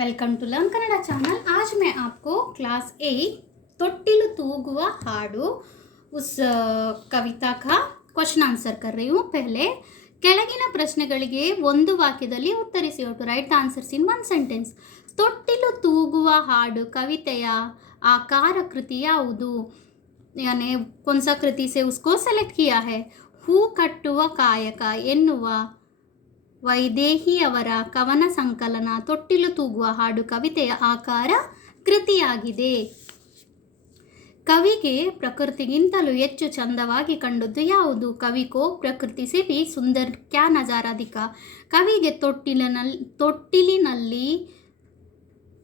Welcome to learn Kannada channel आज मैं आपको क्लास एट ತೊಟ್ಟಿಲು ತೂಗುವ हाड़ू उस कविता का क्वेश्चन आंसर कर रही पहले ಕೆಳಗಿನ ಪ್ರಶ್ನೆಗಳಿಗೆ ಒಂದು ವಾಕ್ಯದಲ್ಲಿ ಉತ್ತರಿಸಿ. ಒಟ್ಟು right answers in one sentence ತೊಟ್ಟಿಲು ತೂಗುವ ಹಾಡು ಕವಿತೆಯ ಆಕಾರ ಕೃತಿ ಯಾವುದು? ಯಾನೆ ಕೃತಿ ಸೆ ಉಸ್ಕೋ ಸೆಲೆಕ್ಟ್ ಕಿಯಾ ಹೇ. ಹೂ ಕಟ್ಟುವ ಕಾಯಕ ಎನ್ನುವ ವೈದೇಹಿಯವರ ಕವನ ಸಂಕಲನ ತೊಟ್ಟಿಲು ತೂಗುವ ಹಾಡು ಕವಿತೆಯ ಆಕಾರ ಕೃತಿಯಾಗಿದೆ. ಕವಿಗೆ ಪ್ರಕೃತಿಗಿಂತಲೂ ಹೆಚ್ಚು ಚಂದವಾಗಿ ಕಂಡದ್ದು ಯಾವುದು? ಕವಿಕೋ ಪ್ರಕೃತಿ ಸಿಪಿ ಸುಂದರ್ ಕ್ಯಾ ನಜಾರಾಧಿಕ. ಕವಿಗೆ ತೊಟ್ಟಿಲಿನಲ್ಲಿ ತೊಟ್ಟಿಲಿನಲ್ಲಿ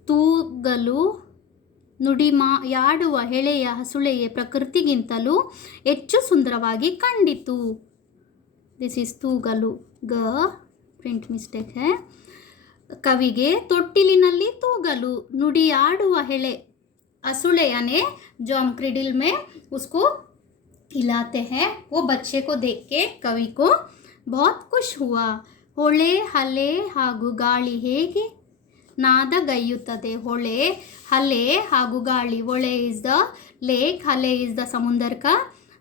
ತೂಗಲು ನುಡಿಮಾ, ಯಾಡುವ ಎಳೆಯ ಹಸುಳೆಯೇ ಪ್ರಕೃತಿಗಿಂತಲೂ ಹೆಚ್ಚು ಸುಂದರವಾಗಿ ಕಂಡಿತು. ದಿಸ್ ಇಸ್ ತೂಗಲು. ಗ ಪ್ರಿಂಟ್ ಮಿಸ್ಟೇಕ್ ಹೇ? ಕವಿಗೆ ತೊಟ್ಟಿಲಿನಲ್ಲಿ ತೂಗಲು ನುಡಿಯಾಡುವ ಹೆಳೆ असुले ಅನೇ ಜಾಮ್ ಕ್ರಿಡಿಲ್ ಮೇ उसको ಇಲಾತೆ हैं वो बच्चे को देख के ಕೋ ಬಹುತ್ बहुत ಖುಷ್ ಹುವ, ಹೊಳೆ ಹಲೆ ಹಾಗೂ ಗಾಳಿ ಹೇಗೆ? ನಾದ ಗೈಯುತ್ತದೆ ಹೊಳೆ ಹಲೆ ಹಾಗೂ ಗಾಳಿ, ಹೊಳೆ ಇಸ್ ದ ಲೇಕ್, ಹಲೆ ಇಸ್ ದ ಸಮುಂದರ್ ಕ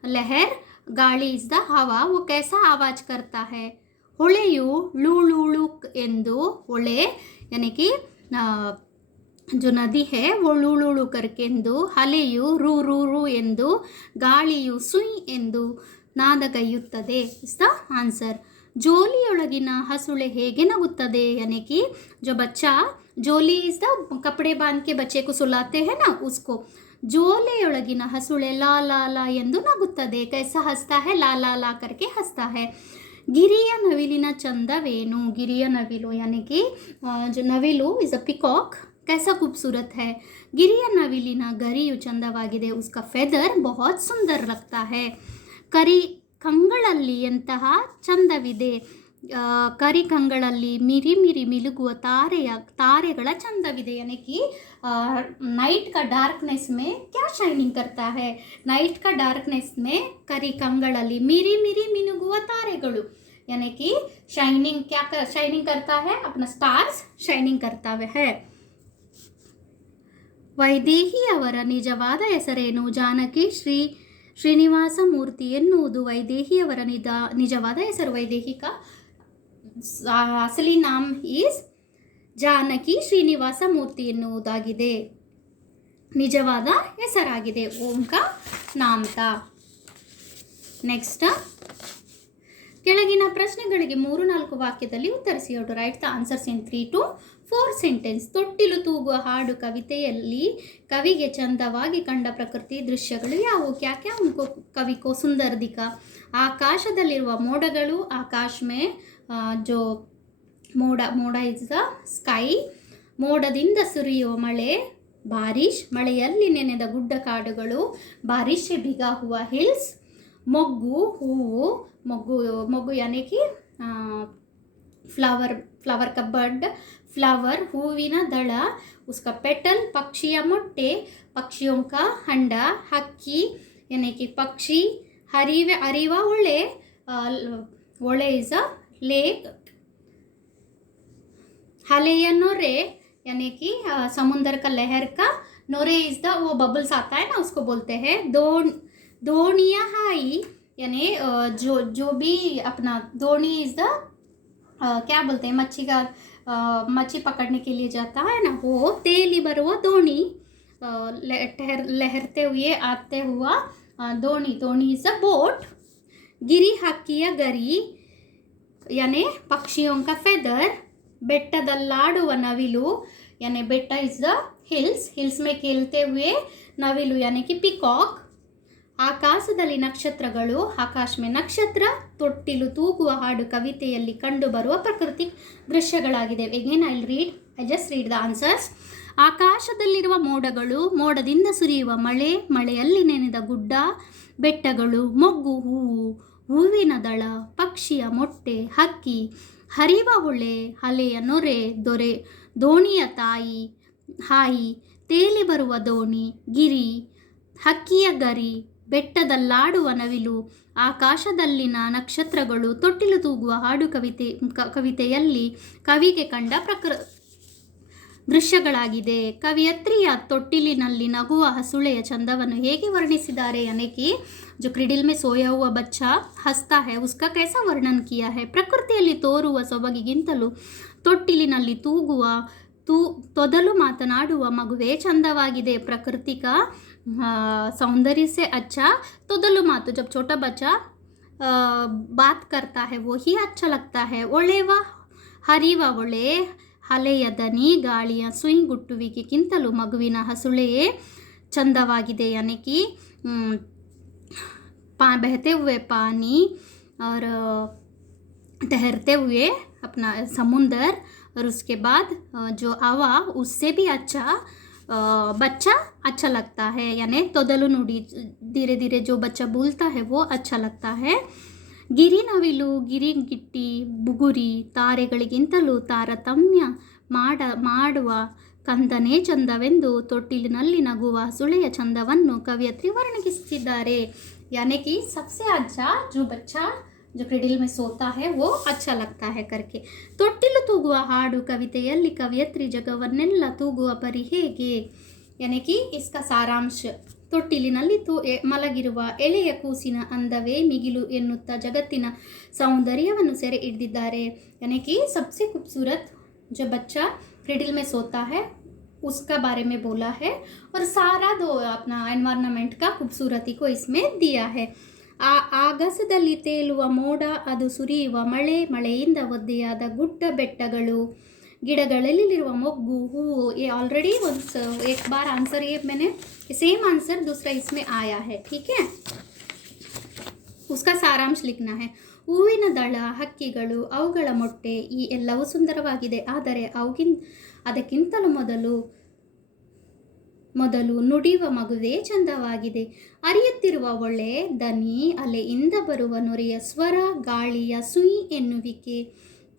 ಲಹರ್, ಗಾಳಿ ಇಸ್ ದ ಹವಾ, ಓ ಕೈಸಾ ಆವಾಜ್ ಕರ್ತಾ ಹೇ? ಹೊಳೆಯು ಲೂಳುಳು ಎಂದು ಹೊಳೆ यानी कि ಆ, जो ನದಿ है वो ಲೂಳುಳು ಕರ್ಕೆಂದು ಅಲೆಯು ರು ರು ರು ಎಂದು ಗಾಳಿಯು ಸುಯ್ ಎಂದು ನಾದಗೈಯುತ್ತದೆ ಇಸ್ ದ ಆನ್ಸರ್ ಜೋಲಿಯೊಳಗಿನ ಹಸುಳೆ ಹೇಗೆ ನಗುತ್ತದೆ यानी कि जो बच्चा जोली इज द कपड़े बांध के बच्चे को सुलाते हैं ना उसको ಜೋಲೆಯೊಳಗಿನ ಹಸುಳೆ ಲಾ ಲಾ ಲಾ ಎಂದು ನಗುತ್ತದೆ ಕೈಸ ಹಸ್ತಾ ಹೇ ಲಾ ಲಾ ಲಾ ಕರ್ಕೆ ಹಸ್ತಾ ಹೇ ಗಿರಿಯ ನವಿಲಿನ ಚಂದವೇನು ಗಿರಿಯ ನವಿಲು यानी कि ಆ, जो ನವಿಲು ಇಸ್ ಅ ಪಿಕಾಕ್ कैसा खूबसूरत है ಗಿರಿಯ ನವಿಲಿನ ಗರಿಯು ಚಂದವಾಗಿದೆ ಉಸ್ಕ ಫೆದರ್ ಬಹುತ್ ಸುಂದರ್ ಲಗ್ತಾ ಹೈ ಕರಿ ಕಂಗಳಲ್ಲಿ ಎಂತಹ ಚಂದವಿದೆ ಆ, ಕರಿ ಕಂಗಳಲ್ಲಿ ಮಿರಿ ಮಿರಿ ಮಿಲುಗುವ ತಾರೆಯ ತಾರೆಗಳ ಚಂದವಿದೆ यानी कि नाइट का डार्कनेस में क्या शाइनिंग करता है नाइट का डार्कनेस में ಕರಿ ಕಂಗಳಲ್ಲಿ ಮಿರಿ ಮಿರಿ ಮಿನುಗುವ ತಾರೆಗಳು यानी कि शाइनिंग क्या कर शाइनिंग करता है अपना स्टार्स शाइनिंग करता है ವೈದೇಹಿ ಅವರ ನಿಜವಾದ ಹೆಸರೇನು ಜಾನಕಿ ಶ್ರೀ ಶ್ರೀನಿವಾಸ ಮೂರ್ತಿ ಎನ್ನುವುದು ವೈದೇಹಿಯವರ ನಿಜ ನಿಜವಾದ ಹೆಸರು ವೈದೇಹಿಕ ಅಸಲಿ ನಾಮ್ ಈಸ್ ಜಾನಕಿ ಶ್ರೀನಿವಾಸ ಮೂರ್ತಿ ಎನ್ನುವುದಾಗಿದೆ. ನಿಜವಾದ ಹೆಸರಾಗಿದೆ. ಓಂಕ ನಾಮತ. ನೆಕ್ಸ್ಟ್ ಕೆಳಗಿನ ಪ್ರಶ್ನೆಗಳಿಗೆ ಮೂರು ನಾಲ್ಕು ವಾಕ್ಯದಲ್ಲಿ ಉತ್ತರಿಸಿ. To write the answers in three to four sentence ತೊಟ್ಟಿಲು ತೂಗುವ ಹಾಡು ಕವಿತೆಯಲ್ಲಿ ಕವಿಗೆ ಚಂದವಾಗಿ ಕಂಡ ಪ್ರಕೃತಿ ದೃಶ್ಯಗಳು ಯಾವುವು? ಕ್ಯಾ ಕ್ಯಾ ಉನ್ಕೋ ಕವಿ ಕೋ ಸುಂದರ ದಿಕ ಆಕಾಶದಲ್ಲಿರುವ ಮೋಡಗಳು, ಆಕಾಶ್ಮೆ ಜೋ, ಮೋಡ ಮೋಡ ಇಸ್ ದ ಸ್ಕೈ. ಮೋಡದಿಂದ ಸುರಿಯುವ ಮಳೆ, ಬಾರಿಶ್. ಮಳೆಯಲ್ಲಿ ನೆನೆದ ಗುಡ್ಡ ಕಾಡುಗಳು, ಬಾರಿಶೆ ಬಿಗ ಹಿಲ್ಸ್. ಮೊಗ್ಗು, ಹೂವು, ಮೊಗ್ಗು ಮೊಗ್ಗು ಯಾನೇಕಿ? ಫ್ಲವರ್ ಫ್ಲವರ್ ಕಬ್ಬರ್ಡ್ ಫ್ಲವರ್, ಹೂವಿನ ದಳ. ಉಸ್ಕ ಪೆಟಲ್, ಪಕ್ಷಿಯ ಮೊಟ್ಟೆ ಪಕ್ಷಿಯೊಂಕ ಹಂಡ, ಹಕ್ಕಿ ಏನಕ್ಕೆ ಪಕ್ಷಿ, ಹರಿವೆ, ಹರಿವ ಒಳೆ. ಒಳೆ ಇಸ್ ಅ लेक हलेया नोरे यानी कि समुंदर का लहर का, नोरे इज़ द वो बबल्स आता है ना, उसको बोलते हैं दो दोनिया हाई यानी जो जो भी अपना, दोनी इज़ द क्या बोलते हैं, मच्छी का मच्छी पकड़ने के लिए जाता है ना, वो, तेली बरो धोनी लहर लहरते हुए, आते हुआ धोनी धोनी इज़ अ बोट गिरी हकिया गरी यानी ಪಕ್ಷಿಯೋಂಕ ಫೆದರ್ ಬೆಟ್ಟದಲ್ಲಾಡುವ ನವಿಲು ಯಾನೆ ಬೆಟ್ಟ ಇಸ್ ದ ಹಿಲ್ಸ್ ಹಿಲ್ಸ್ ಮೇ ಕೇಳ್ತೆ ನವಿಲು ಯಾನೆ ಕಿ ಪಿಕಾಕ್ ಆಕಾಶದಲ್ಲಿ ನಕ್ಷತ್ರಗಳು ಆಕಾಶ ನಕ್ಷತ್ರ ತೊಟ್ಟಿಲು ತೂಗುವ ಹಾಡು ಕವಿತೆಯಲ್ಲಿ ಕಂಡುಬರುವ ಪ್ರಕೃತಿ ದೃಶ್ಯಗಳಾಗಿದೆ again I read I just read the answers ಆಕಾಶದಲ್ಲಿರುವ ಮೋಡಗಳು, ಮೋಡದಿಂದ ಸುರಿಯುವ ಮಳೆ, ಮಳೆಯಲ್ಲಿ ನೆನೆದ ಗುಡ್ಡ, ಬೆಟ್ಟಗಳು, ಮೊಗ್ಗು, ಹೂವು ಹೂವಿನ ದಳ, ಪಕ್ಷಿಯ ಮೊಟ್ಟೆ ಹಕ್ಕಿ, ಹರಿವ ಹೊಳೆ ಅಲೆಯ ನೊರೆ, ದೊರೆ, ದೋಣಿಯ ತಾಯಿ, ಹಾಯಿ, ತೇಲಿ ಬರುವ ದೋಣಿ, ಗಿರಿ, ಹಕ್ಕಿಯ ಗರಿ, ಬೆಟ್ಟದಲ್ಲಾಡುವ ನವಿಲು, ಆಕಾಶದಲ್ಲಿನ ನಕ್ಷತ್ರಗಳು, ತೊಟ್ಟಿಲು ತೂಗುವ ಹಾಡು ಕವಿತೆ ಕವಿತೆಯಲ್ಲಿ ಕವಿಗೆ ಕಂಡ ಪ್ರಕೃ ದೃಶ್ಯಗಳಾಗಿದೆ ಕವಿಯತ್ರಿಯ ತೊಟ್ಟಿಲಿನಲ್ಲಿ ನಗುವ ಹಸುಳೆಯ ಚಂದವನ್ನು ಹೇಗೆ ವರ್ಣಿಸಿದ್ದಾರೆ यानी कि जो ಕ್ರಿಡಿಲ್ में सोया हुआ बच्चा हंसता है उसका कैसा वर्णन किया है ಪ್ರಕೃತಿಯಲ್ಲಿ ತೋರುವ ಸೊಬಗಿಗಿಂತಲೂ ತೊಟ್ಟಿಲಿನಲ್ಲಿ ತೂಗುವ ತೂ ತೊದಲು ಮಾತನಾಡುವ ಮಗುವೇ ಚಂದವಾಗಿದೆ ಪ್ರಕೃತಿಕ ಆ, सौंदर्य से अच्छा ತೊದಲು ಮಾತು जब छोटा बच्चा आ, बात करता है वही अच्छा लगता है ಒಳೆವ ಹರಿವ ಒಳೆ ಹಲೆಯ ದನಿ ಗಾಳಿಯ ಸುಯಿಗುಟ್ಟುವಿಕೆಗಿಂತಲೂ ಮಗುವಿನ ಹಸುಳೆಯೇ ಚಂದವಾಗಿದೆ यानी कि हम्म, पा बहते हुए पानी और अ, ठहरते हुए अपना समुंदर और उसके बाद अ, जो हवा उससे भी अच्छा अ, बच्चा अच्छा लगता है यानी तोदलु नुडी धीरे धीरे जो बच्चा बोलता है वो अच्छा लगता है ಗಿರಿನವಿಲು, ಗಿರಿಗಿಟ್ಟಿ, ಬುಗುರಿ, ತಾರೆಗಳಿಗಿಂತಲೂ ತಾರತಮ್ಯ ಮಾಡ, ಮಾಡುವ ಕಂದನೇ ಚಂದವೆಂದು ತೊಟ್ಟಿಲಿನಲ್ಲಿ ನಗುವ ಸುಳೆಯ ಚಂದವನ್ನು ಕವಿಯತ್ರಿ ವರ್ಣಗಿಸುತ್ತಿದ್ದಾರೆ ಯಾನೆಕಿ ಸಬ್ಸೆ ಅಜ್ಜ, ಜು ಬಚ್ಚಾ, ಜೊ ಕ್ರಿಡಿಲ್ ಮೆ ಸೋತಾ ಹೇ ಓ ಅಚ್ಚ ಲಗ್ತಾ ಹೇ ಕರ್ಕೆ. ತೊಟ್ಟಿಲು ತೂಗುವ ಹಾಡು ಕವಿತೆಯಲ್ಲಿ ಕವಿಯತ್ರಿ ಜಗವನ್ನೆಲ್ಲ ತೂಗುವ ಪರಿ ಹೇಗೆ ಯಾನೆಕಿ ಇಸ್ಕ ಸಾರಾಂಶ. ತೊಟ್ಟಿಲಿನಲ್ಲಿ ತೂ ಎ- ಮಲಗಿರುವ ಎಳೆಯ ಕೂಸಿನ ಅಂದವೇ ಮಿಗಿಲು ಎನ್ನುತ್ತಾ ಜಗತ್ತಿನ ಸೌಂದರ್ಯವನ್ನು ಸೆರೆ ಹಿಡಿದಿದ್ದಾರೆ यानी कि सबसे खूबसूरत जो बच्चा क्रिडिल में सोता है उसका बारे में बोला है और सारा दो अपना एनवायरनमेंट का खूबसूरती को इसमें दिया है ಆ ಆಗಸದಲ್ಲಿ ತೇಲುವ ಮೋಡ ಅದು ಸುರಿಯುವ ಮಳೆ ಮಳೆಯಿಂದ ಒದ್ದೆಯಾದ ಗುಡ್ಡ ಬೆಟ್ಟಗಳು ಗಿಡಗಳಲ್ಲಿರುವ ಮೊಗ್ಗು ಹೂವು ये ऑलरेडी एक बार आंसर ये मैंने सेम आंसर दूसरा इसमें आया है ठीक है उसका ಸಾರಾಂಶ ಲಿಖನ है ಹೂವಿನ ದಳ ಹಕ್ಕಿಗಳು ಅವುಗಳ ಮೊಟ್ಟೆ ಈ ಎಲ್ಲವೂ ಸುಂದರವಾಗಿದೆ ಆದರೆ ಅವುಗಿನ್ ಅದಕ್ಕಿಂತಲೂ ಮೊದಲು ಮೊದಲು ನುಡಿಯುವ ಮಗುವೇ ಚಂದವಾಗಿದೆ ಅರಿಯುತ್ತಿರುವ ಒಳ್ಳೆ ದನಿ ಅಲೆಯಿಂದ ಬರುವ ನೊರೆಯ ಸ್ವರ ಗಾಳಿಯ ಸುಯಿ ಎನ್ನುವಿಕೆ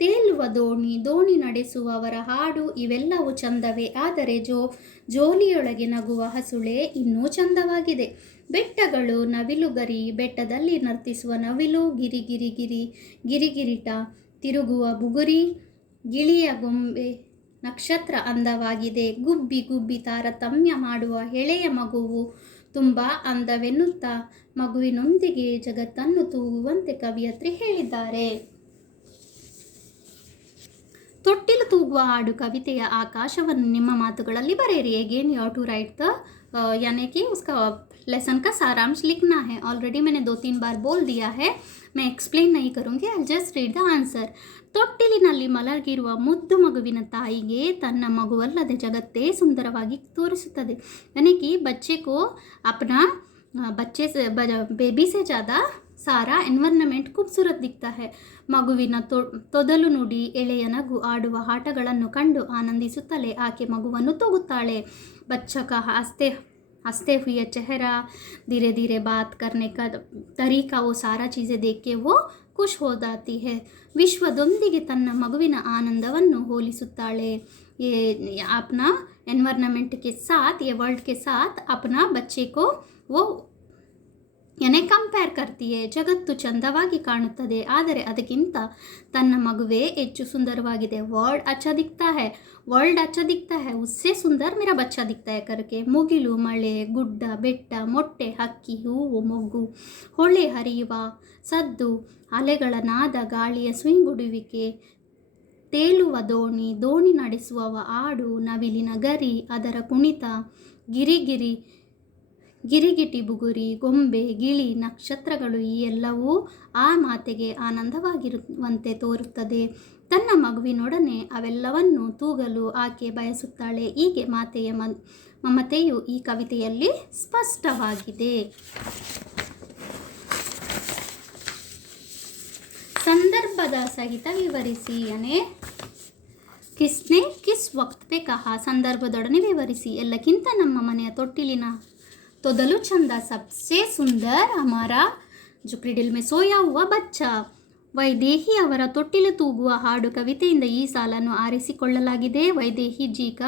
ತೇಲುವ ದೋಣಿ ದೋಣಿ ನಡೆಸುವವರ ಹಾಡು ಇವೆಲ್ಲವೂ ಚಂದವೇ. ಆದರೆ ಜೋ, ಜೋಲಿಯೊಳಗೆ ನಗುವ ಹಸುಳೆ ಇನ್ನೂ ಚಂದವಾಗಿದೆ. ಬೆಟ್ಟಗಳು ನವಿಲುಗರಿ, ಬೆಟ್ಟದಲ್ಲಿ ನರ್ತಿಸುವ ನವಿಲು ಗಿರಿ ಗಿರಿ ಗಿರಿ ಗಿರಿಗಿರಿಟ ತಿರುಗುವ ಬುಗುರಿ, ಗಿಳಿಯ ಗೊಂಬೆ, ನಕ್ಷತ್ರ ಅಂದವಾಗಿದೆ. ಗುಬ್ಬಿ ಗುಬ್ಬಿ ತಾರತಮ್ಯ ಮಾಡುವ ಎಳೆಯ ಮಗುವು ತುಂಬ ಅಂದವೆನ್ನುತ್ತಾ ಮಗುವಿನೊಂದಿಗೆ ಜಗತ್ತನ್ನು ತೂಗುವಂತೆ ಕವಿಯತ್ರಿ ಹೇಳಿದ್ದಾರೆ. ತೊಟ್ಟಿಲು ತೂಗುವ ಹಾಡು ಕವಿತೆಯ ಆಕಾಶವನ್ನು ನಿಮ್ಮ ಮಾತುಗಳಲ್ಲಿ ಬರೆಯಿರಿ again you to write the यानी कि उसका लेसन का सारांश लिखना है ऑलरेडी मैंने दो तीन बार बोल दिया है मैं एक्सप्लेन नहीं करूँगी I just read the answer ತೊಟ್ಟಿಲಿನಲ್ಲಿ ಮಲಗಿರುವ ಮುದ್ದು ಮಗುವಿನ ತಾಯಿಗೆ ತನ್ನ ಮಗುವಲ್ಲದೆ ಜಗತ್ತೇ ಸುಂದರವಾಗಿ ತೋರಿಸುತ್ತದೆ यानी कि बच्चे को अपना अ, बच्चे से बेबी से ज़्यादा ಸಾರಾ ಎನ್ವರ್ನಮೆಂಟ್ खूबसूरत दिखता है ಮಗುವಿನ ತೊ ತೊದಲು ನುಡಿ ಎಳೆಯ ನಗು ಆಡುವ ಆಟಗಳನ್ನು ಕಂಡು ಆನಂದಿಸುತ್ತಲೇ ಆಕೆ ಮಗುವನ್ನು ತೂಗುತ್ತಾಳೆ ಬಚ್ಚಕ ಹಸ್ತೆ हंसते हुए चेहरा धीरे धीरे बात करने का तरीका वो सारा चीज़ें देख के वो ಖುಷ್ ಹೋದಾತಿ ಹೇ ವಿಶ್ವದೊಂದಿಗೆ ತನ್ನ ಮಗುವಿನ ಆನಂದವನ್ನು ಹೋಲಿಸುತ್ತಾಳೆ ये अपना एनवायरनमेंट के साथ ये वर्ल्ड के साथ अपना बच्चे को वो ಎನೆ ಕಂಪೇರ್ ಕರ್ತಿಯೇ, ಜಗತ್ತು ಚಂದವಾಗಿ ಕಾಣುತ್ತದೆ, ಆದರೆ ಅದಕ್ಕಿಂತ ತನ್ನ ಮಗುವೇ ಹೆಚ್ಚು ಸುಂದರವಾಗಿದೆ. ವರ್ಲ್ಡ್ ಅಚ್ಚ ದಿಕ್ತಾ ಹೇ, ವರ್ಲ್ಡ್ ಅಚ್ಚ ದಿಕ್ತಾ ಹೇ, ಉಸ್ಸೆ ಸುಂದರ್ ಮೇರಾ ಬಚ್ಚ ದಿಕ್ತಾ ಕರಕೆ. ಮುಗಿಲು, ಮಳೆ, ಗುಡ್ಡ, ಬೆಟ್ಟ, ಮೊಟ್ಟೆ, ಹಕ್ಕಿ, ಹೂವು, ಮೊಗ್ಗು, ಹೊಳೆ ಹರಿಯುವ, ಸದ್ದು ಅಲೆಗಳ ನಾದ ಗಾಳಿಯ ಸ್ವಿಂಗುಡುವಿಕೆ ತೇಲುವ ದೋಣಿ ದೋಣಿ ನಡೆಸುವವ, ಆಡು, ನವಿಲಿನ ಗರಿ, ಅದರ ಕುಣಿತ, ಗಿರಿಗಿರಿ ಗಿರಿಗಿಟಿ ಬುಗುರಿ, ಗೊಂಬೆ, ಗಿಳಿ, ನಕ್ಷತ್ರಗಳು ಈ ಎಲ್ಲವೂ ಆ ಮಾತೆಗೆ ಆನಂದವಾಗಿರುವಂತೆ ತೋರುತ್ತದೆ. ತನ್ನ ಮಗುವಿನೊಡನೆ ಅವೆಲ್ಲವನ್ನು ತೂಗಲು ಆಕೆ ಬಯಸುತ್ತಾಳೆ. ಹೀಗೆ ಮಾತೆಯ ಮಮತೆಯು ಈ ಕವಿತೆಯಲ್ಲಿ ಸ್ಪಷ್ಟವಾಗಿದೆ. ಸಂದರ್ಭದ ಸಹಿತ ವಿವರಿಸಿ ಅನೇ ಕಿಸ್ನೆ, ಕಿಸ್ ವಕ್ತ್ ಪೆ ಕಹ. ಸಂದರ್ಭದೊಡನೆ ವಿವರಿಸಿ. ಎಲ್ಲಕ್ಕಿಂತ ನಮ್ಮ ಮನೆಯ ತೊಟ್ಟಿಲಿನ तो दलू चंदा सबसे सुंदर हमारा जो ಕ್ರಿಡಿಲ್ ಮೇ ಸೋಯಾ ಹುವ ಬಚ್ಚ. ವೈದೇಹಿ ಅವರ ತೊಟ್ಟಿಲು ತೂಗುವ ಹಾಡು ಕವಿತೆಯಿಂದ ಈ ಸಾಲನ್ನು ಆರಿಸಿಕೊಳ್ಳಲಾಗಿದೆ. ವೈದೇಹಿ ಜಿ ಕ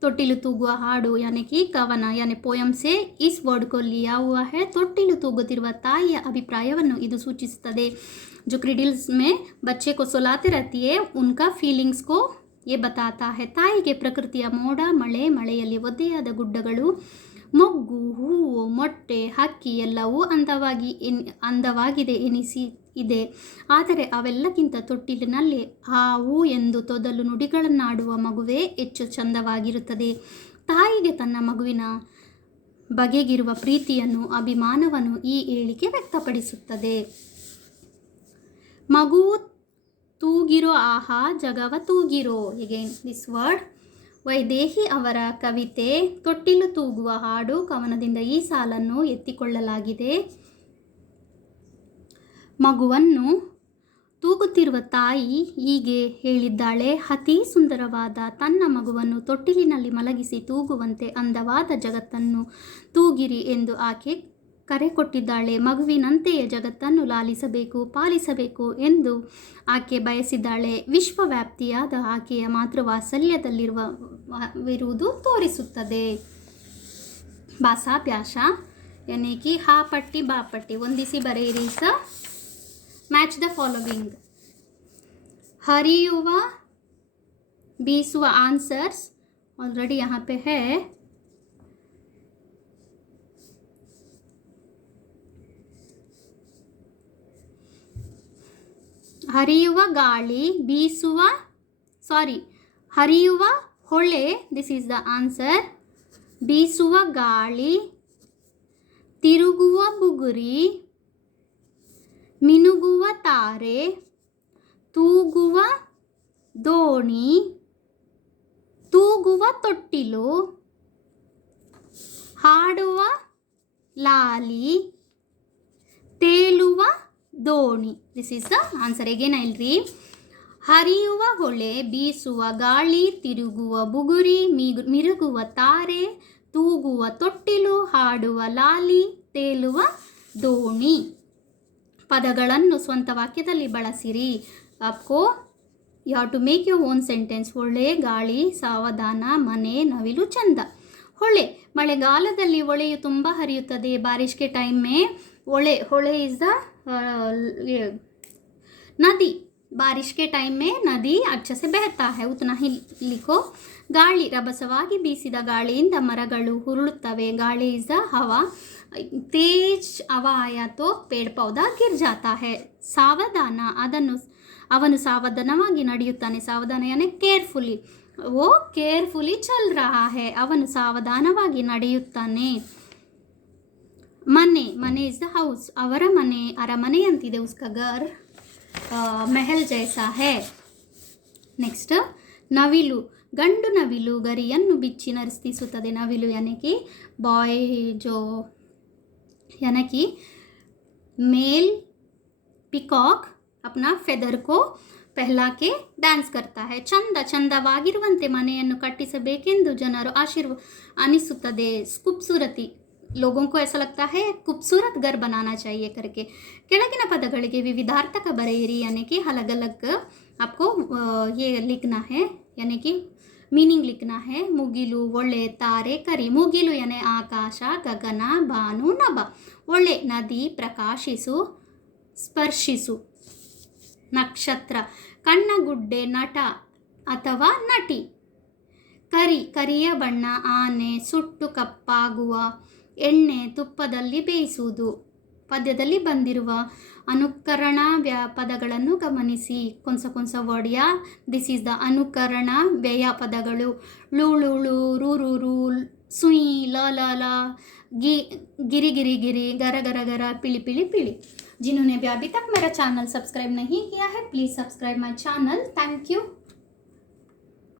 ತೊಟ್ಟಿಲು ತೂಗುವ ಹಾಡು ಯಾನೆಕಿ ಕವನ ಯಾನೆ ಪೋಯಂಸೆ ಇಸ್ ವರ್ಡ್ಕೊಲ್ಲಿ ಯಾವ ಹೇ, ತೊಟ್ಟಿಲು ತೂಗುತ್ತಿರುವ ತಾಯಿಯ ಅಭಿಪ್ರಾಯವನ್ನು ಇದು ಸೂಚಿಸುತ್ತದೆ. जो क्रिडिल्स में बच्चे को सुलाते रहती ಫೀಲಿಂಗ್ಸ್ उनका फीलिंग्स को ये है ತಾಯಿಗೆ ಪ್ರಕೃತಿಯ ಮೋಡ, ಮಳೆ, ಮಳೆಯಲ್ಲಿ ಒದ್ದೆಯಾದ ಗುಡ್ಡಗಳು. ಮೊಗ್ಗು, ಹೂವು, ಮೊಟ್ಟೆ ಹಕ್ಕಿ ಎಲ್ಲವೂ ಅಂದವಾಗಿ ಎನ್, ಅಂದವಾಗಿದೆ ಎನಿಸಿ ಇದೆ. ಆದರೆ ಅವೆಲ್ಲಕ್ಕಿಂತ ತೊಟ್ಟಿಲಿನಲ್ಲಿ ಹಾವು ಎಂದು ತೊದಲು ನುಡಿಗಳನ್ನಾಡುವ ಮಗುವೇ ಹೆಚ್ಚು ಚಂದವಾಗಿರುತ್ತದೆ. ತಾಯಿಗೆ ತನ್ನ ಮಗುವಿನ ಬಗೆಗಿರುವ ಪ್ರೀತಿಯನ್ನು, ಅಭಿಮಾನವನ್ನು ಈ ಹೇಳಿಕೆ ವ್ಯಕ್ತಪಡಿಸುತ್ತದೆ. ಮಗು ತೂಗಿರೋ ಆಹಾ, ಜಗವ ತೂಗಿರೋ ಎಗೇನ್ ದಿಸ್ ವರ್ಡ್ ವೈದೇಹಿ ಅವರ ಕವಿತೆ ತೊಟ್ಟಿಲು ತೂಗುವ ಹಾಡು ಕವನದಿಂದ ಈ ಸಾಲನ್ನು ಎತ್ತಿಕೊಳ್ಳಲಾಗಿದೆ. ಮಗುವನ್ನು ತೂಗುತ್ತಿರುವ ತಾಯಿ ಹೀಗೆ ಹೇಳಿದ್ದಾಳೆ, ಅತಿ ಸುಂದರವಾದ ತನ್ನ ಮಗುವನ್ನು ತೊಟ್ಟಿಲಿನಲ್ಲಿ ಮಲಗಿಸಿ ತೂಗುವಂತೆ ಅಂದವಾದ ಜಗತ್ತನ್ನು ತೂಗಿರಿ ಎಂದು ಆಕೆ ಕರೆ ಕೊಟ್ಟಿದ್ದಾಳೆ ಮಗುವಿನಂತೆಯೇ ಜಗತ್ತನ್ನು ಲಾಲಿಸಬೇಕು ಪಾಲಿಸಬೇಕು ಎಂದು ಆಕೆ ಬಯಸಿದ್ದಾಳೆ ವಿಶ್ವವ್ಯಾಪ್ತಿಯಾದ ಆಕೆಯ ಮಾತೃವಾತ್ಸಲ್ಯದಲ್ಲಿರುವ ವಿರುವುದು ತೋರಿಸುತ್ತದೆ ಭಾಷಾಭ್ಯಾಸ ಯಾನಿ ಕಿ ಹಾ ಪಟ್ಟಿ ಬಾ ಪಟ್ಟಿ ಹೊಂದಿಸಿ ಬರೆಯಿರಿ ಸ ಮ್ಯಾಚ್ ದ ಫಾಲೋವಿಂಗ್ ಹರಿಯುವ ಬೀಸುವ ಆನ್ಸರ್ಸ್ ऑलरेडी यहाँ पे है ಹರಿಯುವ ಗಾಳಿ ಬೀಸುವ ಸಾರಿ ಹರಿಯುವ ಹೊಳೆ ದಿಸ್ ಈಸ್ ದ ಆನ್ಸರ್ ಬೀಸುವ ಗಾಳಿ, ತಿರುಗುವ ಬುಗುರಿ, ಮಿನುಗುವ ತಾರೆ, ತೂಗುವ ದೋಣಿ, ತೂಗುವ ತೊಟ್ಟಿಲು, ಹಾಡುವ ಲಾಲಿ, ತೇಲುವ ದೋಣಿ this is the answer again ಇಲ್ರಿ ಹರಿಯುವ ಹೊಳೆ, ಬೀಸುವ ಗಾಳಿ, ತಿರುಗುವ ಬುಗುರಿ, ಮಿಗು, ಮಿರುಗುವ ತಾರೆ, ತೂಗುವ ತೊಟ್ಟಿಲು, ಹಾಡುವ ಲಾಲಿ, ತೇಲುವ ದೋಣಿ ಪದಗಳನ್ನು ಸ್ವಂತ ವಾಕ್ಯದಲ್ಲಿ ಬಳಸಿರಿ. Appiko you have to make your own sentence ಹೊಳೆ, ಗಾಳಿ, ಸಾವಧಾನ, ಮನೆ, ನವಿಲು, ಚಂದ. ಹೊಳೆ, ಮಳೆಗಾಲದಲ್ಲಿ ಹೊಳೆಯು ತುಂಬ ಹರಿಯುತ್ತದೆ. ಬಾರಿಷ್ಗೆ ಟೈಮೇ ಹೊಳೆ ಹೊಳೆ ಇಸ್ ದ नदी बारिश के टाइम में ನದಿ अच्छे से बहता है उतना ही लिखो ಗಾಳಿ ರಭಸವಾಗಿ ಬೀಸಿದ ಗಾಳಿಯಿಂದ ಮರಗಳು ಹುರುಳುತ್ತವೆ ಗಾಳಿ ಇಸ್ ದ ಹವಾ ತೇಜ್ ಹವಾ ಆಯಾ ತೋ ಪೇಡ್ ಪೌಧ ಗಿರ್ ಜಾತಾ ಹೈ ಸಾವಧಾನ ಅದನ್ನು ಅವನು ಸಾವಧಾನವಾಗಿ ನಡೆಯುತ್ತಾನೆ ಸಾವಧಾನ ಯಾನೆ ಕೇರ್ಫುಲಿ ಓ ಕೇರ್ಫುಲಿ ಚಲ್ ರಹಾ ಹೈ ಅವನು ಸಾವಧಾನವಾಗಿ ನಡೆಯುತ್ತಾನೆ ಮನೆ ಮನೆ ಇಸ್ ದ ಹೌಸ್ ಅವರ ಮನೆ ಅರಮನೆಯಂತಿದೆ ಉಸ್ಕ ಗರ್ ಮೆಹಲ್ ಜೈಸಾ ಹೇ ನೆಕ್ಸ್ಟ್ ನವಿಲು. ಗಂಡು ನವಿಲು ಗರಿಯನ್ನು ಬಿಚ್ಚಿ ನರಿಸ್ತಿಸುತ್ತದೆ. ನವಿಲು ಯಾನಕಿ, ಬಾಯ್ ಜೋ ಯಾನಕಿ, ಮೇಲ್ ಪಿಕಾಕ್ ಅಪ್ನ ಫೆದರ್ ಕೋ ಪೆಹ್ಲಾಕೆ ಡ್ಯಾನ್ಸ್ ಕರ್ತಾ ಹೇ. ಚಂದ ಚಂದವಾಗಿರುವಂತೆ ಮನೆಯನ್ನು ಕಟ್ಟಿಸಬೇಕೆಂದು ಜನರು ಆಶೀರ್ವ ಅನಿಸುತ್ತದೆ. ಖೂಬ್ಸೂರತಿ ಲೋಗೋं को ऐसा लगता है खूबसूरत घर बनाना चाहिए करके ಕೆಳಗಿನ ಪದಗಳಿಗೆ ವಿವಿಧಾರ್ಥಕ ಬರೆಯಿರಿ यानी कि अलग अलग आपको अ, ये लिखना है यानी कि ಮೀನಿಂಗ್ ಲಿಖನಾ ಹೇ ಮುಗಿಲು ಒಳ್ಳೆ ತಾರೆ ಕರಿ ಮುಗಿಲು ಎನೆ ಆಕಾಶ ಗಗನ ಭಾನು ನಭ ಒಳ್ಳೆ ನದಿ ಪ್ರಕಾಶಿಸು ಸ್ಪರ್ಶಿಸು ನಕ್ಷತ್ರ ಕಣ್ಣಗುಡ್ಡೆ ನಟ ಅಥವಾ ನಟಿ ಕರಿ ಕರಿಯ ಬಣ್ಣ ಆನೆ ಸುಟ್ಟು ಕಪ್ಪಾಗುವ ಎಣ್ಣೆ ತುಪ್ಪದಲ್ಲಿ ಬೇಯಿಸುವುದು ಪದ್ಯದಲ್ಲಿ ಬಂದಿರುವ ಅನುಕರಣ ವ್ಯ ಪದಗಳನ್ನು ಗಮನಿಸಿ ಕೊಂಸ ಕೊಂಸ ವರ್ಡ್ಯ ದಿಸ್ ಈಸ್ ದ ಅನುಕರಣ ವ್ಯಯ ಪದಗಳು ಲೂಳುಳು ರೂರು ಸುಯಿ ಲ ಲ ಲ ಗಿ ಗಿರಿ ಗಿರಿ ಗಿರಿ गर गर गर पिली पिली पिली जिन्होंने भी अभी तक मेरा चैनल सब्सक्राइब नहीं किया है please subscribe my channel thank you